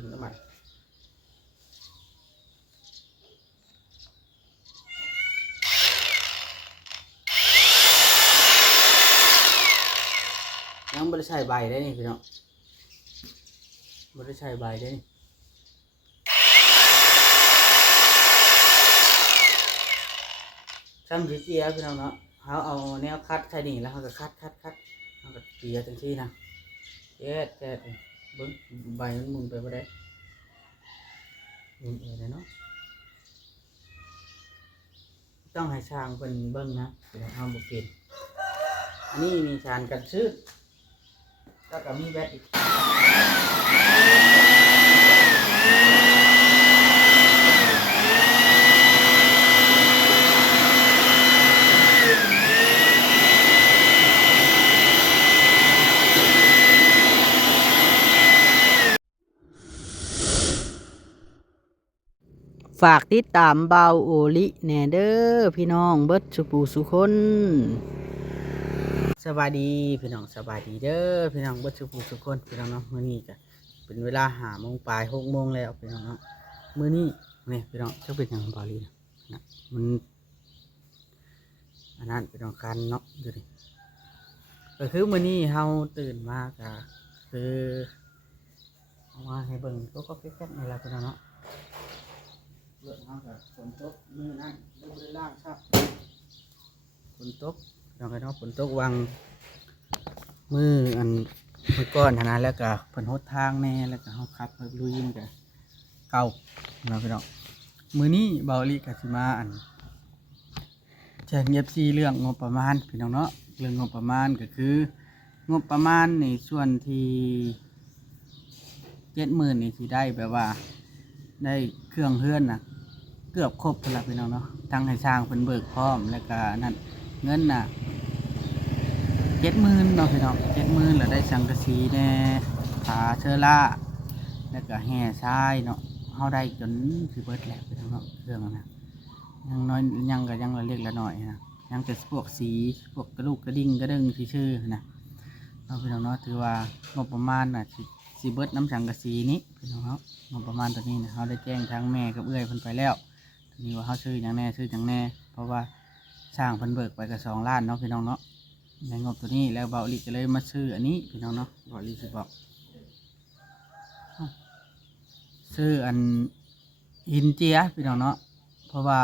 เป็นน้ำมันยังไม่ได้ใช้ใบได้นี่พี่น้องไม่ได้ใช้ใบได้นี่ซ้ำสีเจียพี่น้องเนาะเขาเอาแนวคัดใส่นี่แล้วเขาก็คัดเขาก็เจียจังที่นะแจ๊ดเบิ้งใบมันมุนไปบ่ได้เลยเนาะต้องให้ช่างเป็นเบิ้งนะเดี๋ยวเอาบุกเก็บอันนี้มีชานกันชื้นแล้วก็มีแบตอีกฝากติดตามเบาโอลิแน่เด้อพี่น้องเบิดสุปูสุคนสบายดีพี่น้องสบายดีเด้อพี่น้องเบิดสุปูสุคนพี่น้องเนาะมื้อนี้ก็เป็นเวลา5 โมงปลาย6 โมงแล้วพี่น้องเนาะมื้อนี้นี่พี่น้องจะเป็นอย่างเบาลีนะมันอันนั้นพี่น้องคันเนาะดูดิก็คือมื้อนี้เฮาตื่นมาก็คือเอามาให้เบิ่งก็แก๊กๆนี่ล่ะพี่น้องเนาะเลือดเขากับฝนตกมือนั่นเรื่องบริล่างครับฝนตกเราไปเนาะฝนตกวังมือก้อนนะแล้วก็ฝนหดทางแน่แล้วก็เขาขับลุยมันกับเก่าเราไปเนาะมือนี้เบาลีกับสิมาแจ้งเย็บซีเรื่องงบประมาณพี่น้องเนาะเรื่องงบประมาณก็คืองบประมาณในส่วนที่70,000นี่ที่ได้แบบว่าได้เครื่องเฮือนนะเกือบครบแล้วพี่น้องเนาะทั้งให้สร้างเป็นเบิกพร้อมแล้วก็นั่นเงินน่ะ70,000เนาะพี่น้อง70,000แล้วได้สังกะสีแน่ผาเชอร่าแล้วก็แห่ทรายเนาะเฮาได้จนสิเบิดแล้วพี่น้องเนาะเครื่องนะยังน้อยยังละเล็กละน้อยนะยังแต่พวกสีพวกกระลูกกระดิ่งกระดึงชื่อนะเนาะพี่น้องเนาะถือว่างบประมาณน่ะสิเบิดน้ำสังกะสีนี้พี่น้องเนาะงบประมาณตัวนี้นะเขาได้แจ้งทั้งแม่กับเอื้อยเพิ่นไปแล้วทีนี้ว่าเขาซื้ออย่างแน่เพราะว่าสร้างเพิ่นเบิกไปกับ2 ล้านเนาะพี่น้องเนาะในงบตัวนี้แล้วเบาลิก็เลยมาซื้ออันนี้พี่น้องเนาะเบาลิสิบอกซื้ออันหินเจียพี่น้องเนาะเพราะว่า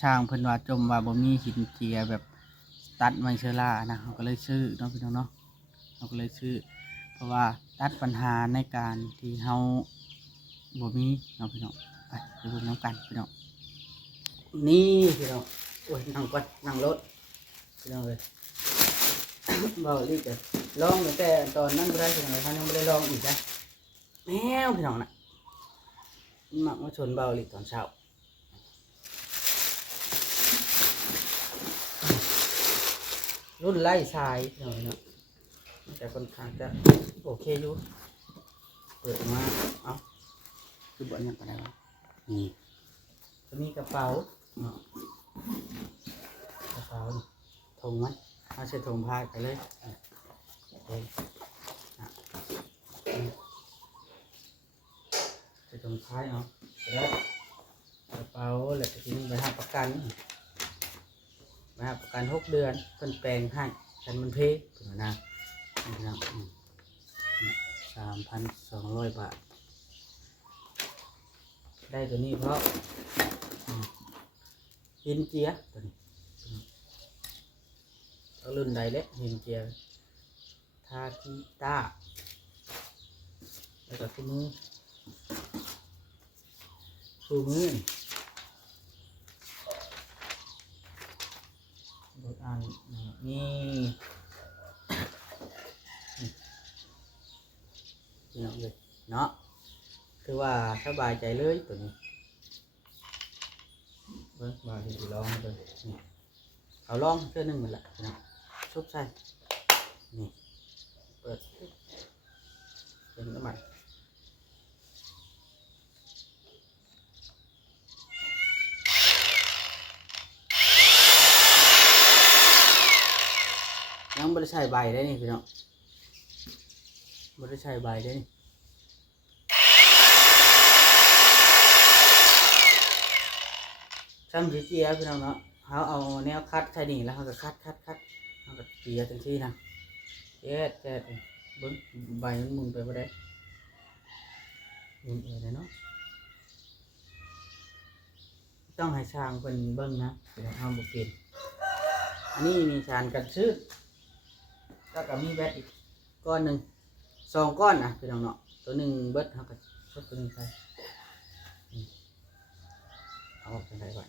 ช่างเพิ่นว่าจมว่าบ่มีหินเจียแบบตัดไมเชล่านะเขาก็เลยซื้อเนาะพี่น้องเนาะเขาก็เลยซื้อเพราะว่าตัดปัญหาในการที่เฮาบ่มีเนาะพี่น้องไปดูน้ำกันพี่น้องนี่พี่น้องโอ้ยนั่งก่อนนั่งรถพี่น้องเลยเบาลีจะลองแต่ตอนนั้นไม่ได้พี่น้องท่านยังไม่ได้ลองอีกนะแมวพี่น้องน่ะมักมาชนเบาลีตอนเช้ารุ่นไล่ทรายพี่น้องเนาะแต่ค่อนข้างจะโอเคอยู่เปิดมาเอ้าคือบ่ยังกันได้วะนี่ตัวนี้กระเป๋ากระเป๋าถงไหมเอาใส่ถงพายไปเลยใส่ถงพายเนาะแล้วกระเป๋าแล้วก็ทิ้งไปหาประกัน6 เดือนเพิ่นแปลงให้ฉันมันเพถึงนะนะครับ3,200 บาทได้ตัวนี้เพราะหินเจียตัวนี้เอารุ่นใดเล็กหินเจียทาคิต้าแล้วก็คู่มือรถอันนี่เนาะเลยเนาะคือว่าสบายใจเลยตัวนี้เบิ้งมาที่ลองเลยนี่เอาลองเพื่อนึงมันละนะชุบใส่นี่เปิดเป็นน้ำมันยังไม่ได้ใช้ใบได้นี่พี่น้องไม่ได้ใช้ใบได้นี่ ซ้ำเจียพี่น้องเนาะเขาเอาแนวคัดใช่นี่แล้วเขาก็คัดเขาก็เจียจังซี่นะแจ๊ดเบิ้งใบมันหมุนไปบ่ได้หมุนเลยเนาะต้องให้ช่างเป็นเบิ้งนะเดี๋ยวเอาบุกเก็ตอันนี้มีสารกันชื้นแล้วก็มีแบตอีกก้อนหนึ่ง2 ก้อนนะพี่น้องเนาะตัวหนึ่งเบิดเขาก็ชดตัวหนึ่งใส่เอาออกไปไหนก่อน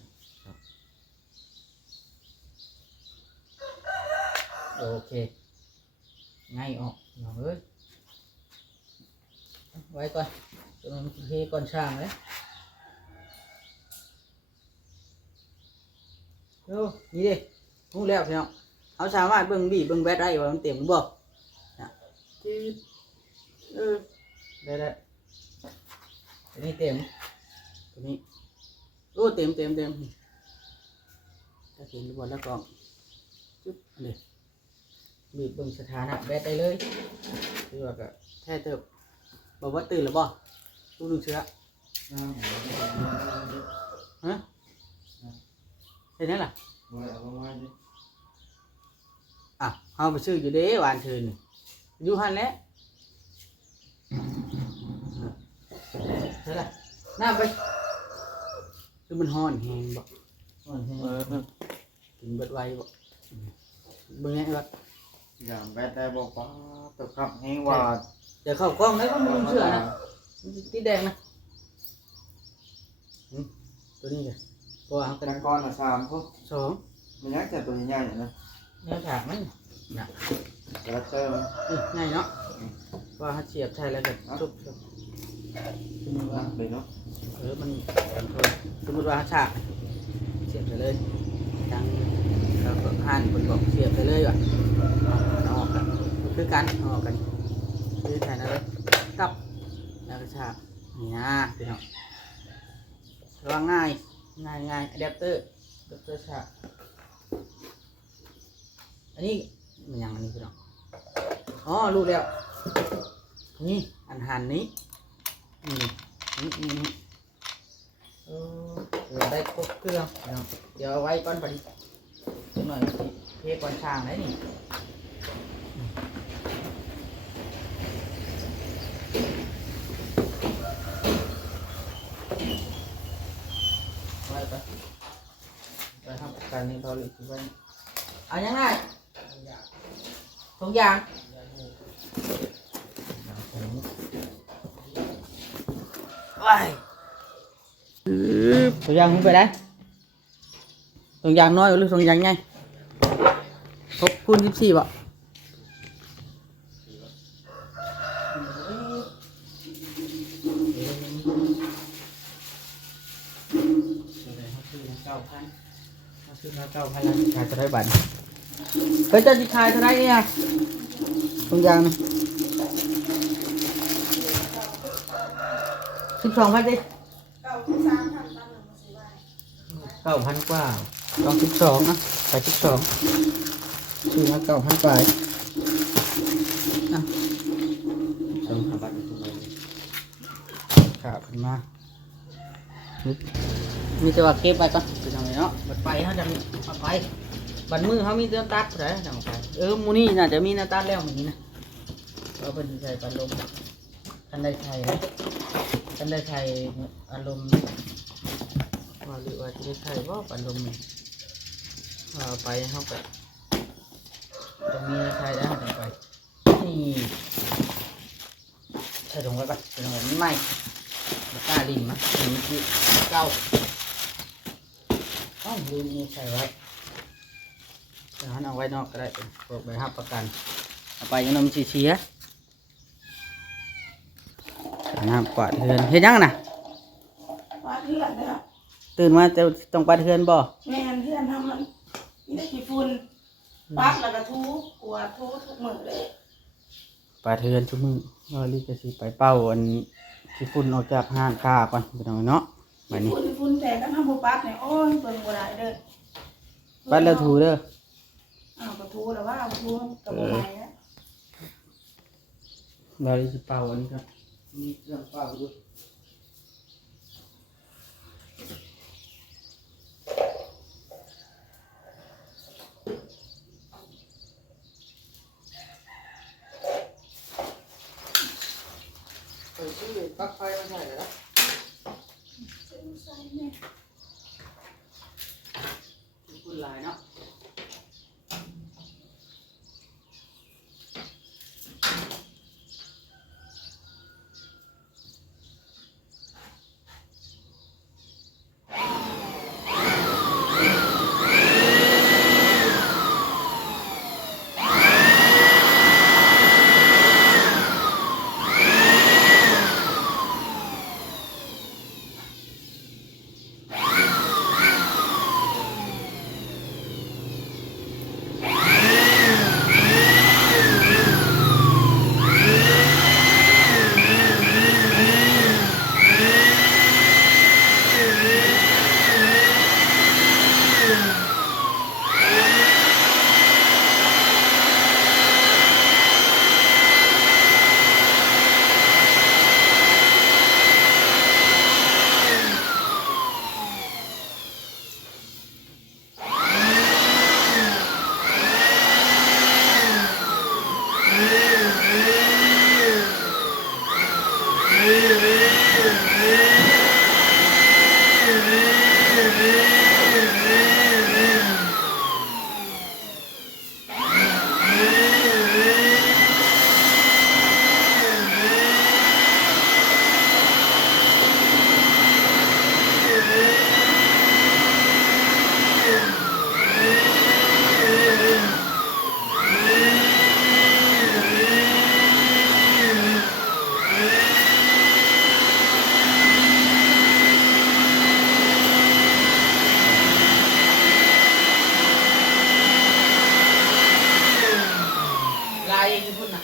โอเคง่ายออกน้องเอ้ยไว้ก่อนตัวนึงเทก่อนช่างเลยดูนี่ดิพูดแล้วพี่น้องเขาสามารถเบิ่งบีบเบิ่งแบตได้ว่ามันเต็มหรือเปล่าได้ตัวนี้เต็มตัวนี้โอ้เต็มถ้าเต็มหรือเปล่าแล้วก็จุ๊บเลยบีบเบิ่งสถานะแบตได้เลยคือว่าก็แท้เติบบอกว่าตื่นหรือเปล่าลูกดึงเชื้อฮะเห็นไหมล่ะอ่ะเอาไปซื้ออยู่เด้วานคืนอยู่หันแล้วใช่ล่ะน้ำไปคือมันฮ้อนแห้งบ่ฮ้อนแห้งกินเบิดไวบ่เบิ่งไงวะอย่างแบตได้บอกว่าตกขับแห้งว่าเดี๋ยวเข้ากล้องแล้วก็มึงเชื่อนะติดแดงนะตัวนี้เลยตัวเอากันก้อนละ3พวก2มันยักษ์จะตัวใหญ่ๆนะแนวฉากมันน่ะแล้วเติมง่ายเนาะว่าเสียบใช่แล้วก็ชุบสมมติว่าเลยเนาะมันสมมติว่าฉากเสียบไปเลยดังเราก็หั่นคนบอกเสียบไปเลยว่ะออกกันคือกันออกกันคือแทนอะไรกับแล้วก็ฉากนี่นะพี่น้องระวังง่ายอะแดปเตอร์ฉากอันนี้มันยังอันนี้พี่น้องอ๋อรู้แล้วนี่อันหันนี้นี่ได้ครบเครื่องเดี๋ยวเอาไว้ก้อนพอดีหน่อยเทก้อนช่างได้นี่ไว้ไปทำการนี้พอหรือไว้เอายังไงทุกอย่างตัวอย่างมึงไปได้ตัวอย่างน้อยหรือตัวอย่างใหญ่คูณ14บ่ขายจะได้บัตรเฮ้ยจะขายเท่าไรเนี่ยตัวอย่างนี่12,000ดิ9,000 กว่าต้อง12นะไป12ซื้อมา9,000 กว่า2,000 บาทขาขึ้นมามีแต่ว่าเก็บไปก่อนไปทำไงเนาะบัดไปเขาจะเอาไปบัดมือเขามีเตือนตัดเลยจังไปมูนี่น่าจะมีหน้าตัดแล้วเหมือนนี้นะเราเป็นใส่ปัดลมกันได้ไทยนะกันได้ไทยอารมณ์ว่าหรือว่าจะได้ไทยว่าปัดลมเอาไปเขาไปตรงนี้ไทยได้ไปนี่ใส่ลงไว้ก่อนใส่ลงไว้ไม่กล้าลิ้นมั้ยนี่คือเก้าลืมใส่ไว้เอาไว้นอกก็ได้พวกใบหับประกันเอาไปยังนมเชียน้ำกวาดเฮือนเห็นยังนะกวาดเฮือนเลยครับตื่นมาจะต้องกวาดเฮือนบ่แม่เฮือนทำมันนี่ได้กี่ฝุ่นปั๊บแล้วก็ทูกวาดทูทุกมื้อเลยกวาดเฮือนทุกมื้อรีบจะสิไปเป่าอันขี้ฝุ่นออกจากห้างค้าก่อนไปเนาะแบบนี้ฝุ่นแต่ก็ทำบ่ปั๊บเนี่ยโอ้ยเบิ่งบ่ได้เด้อปัดแล้วถูเด้อก็ทูแล้วว่าทูกับบ่ได้นะเราสิเป่าอันนี้ครับมีเครื่องเป่าด้วย ลักไฟมาใส่แล้วพูดหลายเนาะลายเองพุ่นน่ะ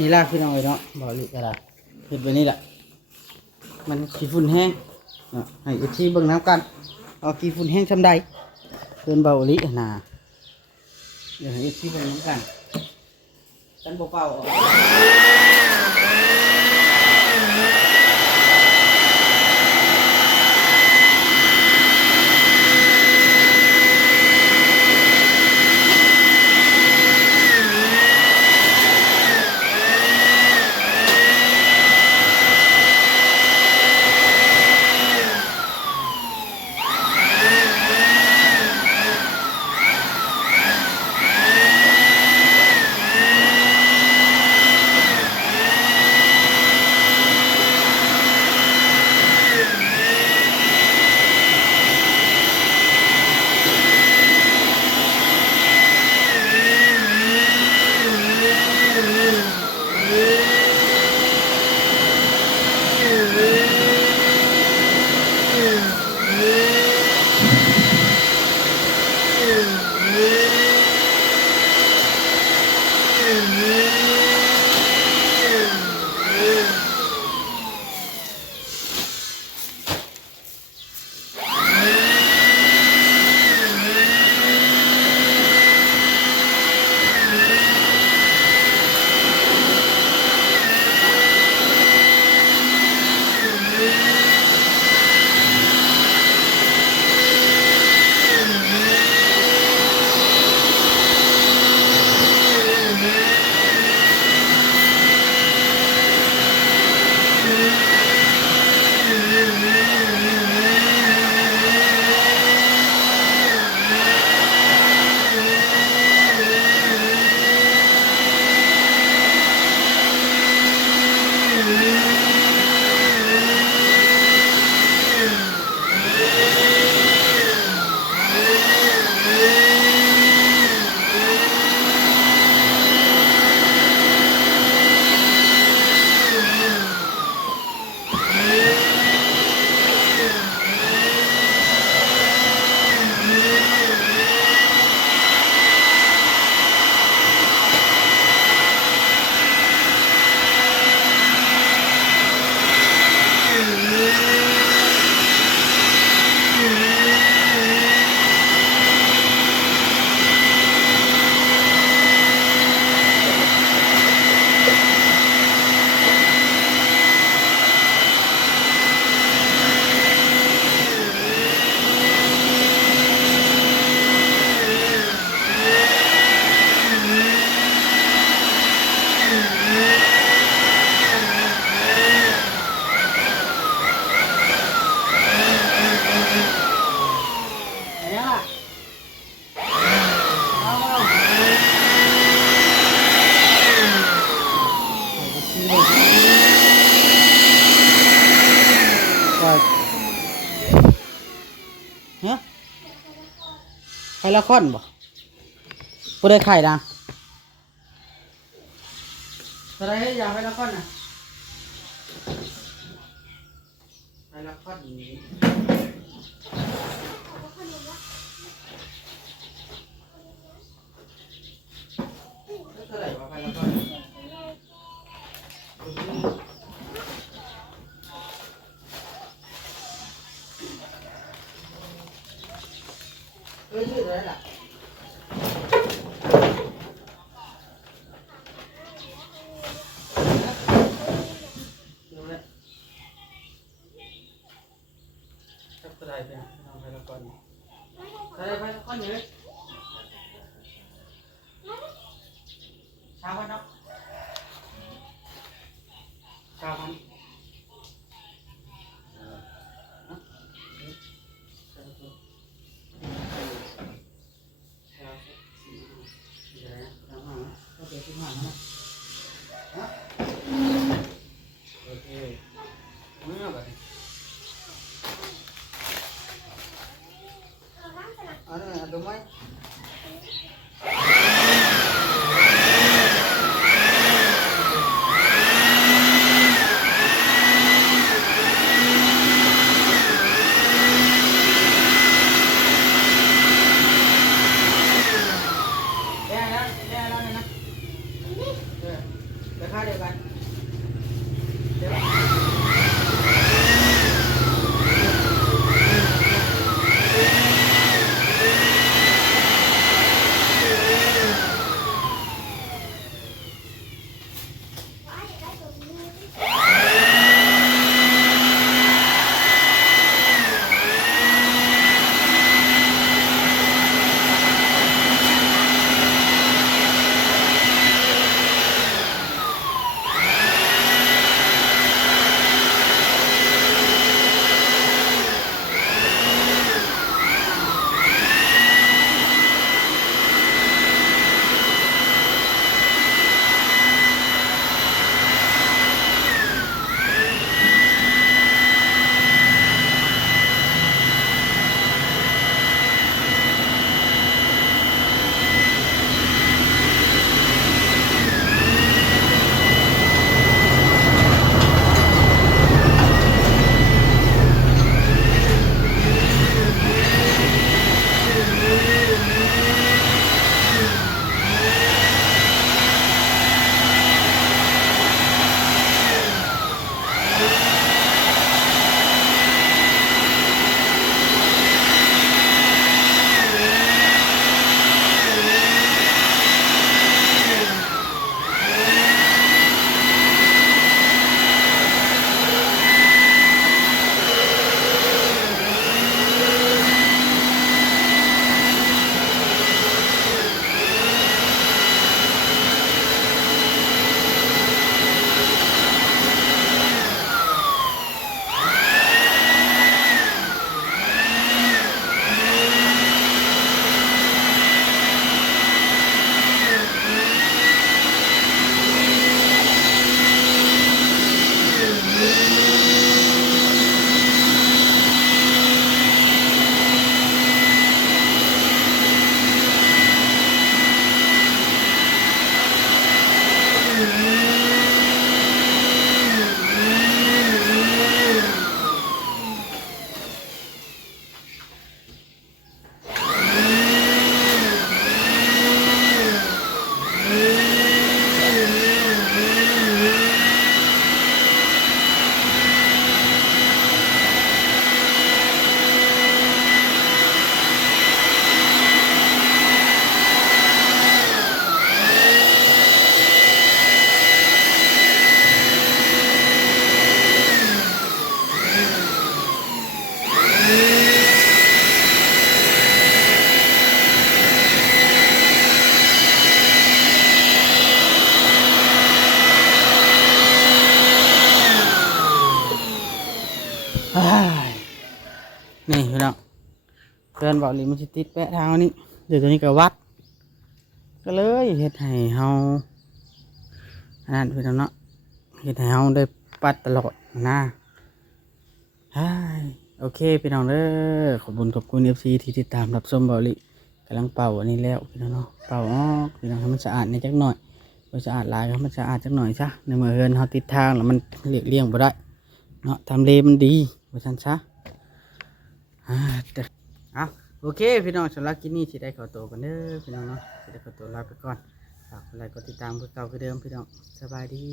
นี่ล่ะพี่น้องเอ้ยเนาะบ่ลิก็ได้เฮ็ดไว้นี่แหละมันขี้ฝุ่นแห้งเนาะให้อีกทีเบิ่งน้ำกันเอาขี้ฝุ่นแห้งซำใดเพิ่นเบาลิน่ะเดี๋ยวให้อีกทีเบิ่งน้ำกันกันบ่เป่าออก ว่าฮะไข่ละครบ่บ่ได้ไข่ดังอะไรอยากไข่ละครน่ะไข่ละครนี้เท่าไหร่วะไข่ละครชื่ออะไรล่ะดูเลยจับตัวใดไปน้องไปละก่อนตัวใดไปละก่อนอยู่เลยเช้าวันเนาะเช้าวันโอเคมือแบบนี้ดูไหมราคาเดียวกันเดี๋ยวนี่พี่น้องเพื่อนบอกเลยมันจะติดแปะทางนี้ เดี๋ยวตัวนี้ก็วัดก็เลยเฮ็ดให้เฮาอันนั้นพี่น้องเนาะเฮ็ดให้เฮาได้ปัดตลอดนะโอเคพี่น้องเด้อขอบคุณ FC ที่ติดตามรับชมเบาลิกำลังเป่าอันนี้แล้วพี่น้องเนาะเป่าออกพี่น้องให้มันสะอาดในจักหน่อยบ่สะอาดหลายก็ให้มันสะอาดจักหน่อยซะในเมื่อเฮือนเฮาติดทางแล้วมันเรียกเลี่ยงบ่ได้เนาะทำเลมันดีว่าซั่นซะเอาโอเคพี่น้องสำหรับคลิปนี้สิได้ขอตัวกันเด้อพี่น้องเนาะสิได้ขอตัวลาไปก่อนฝากกดไลค์กดติดตามคือเก่าคือเดิมพี่น้องสบายดี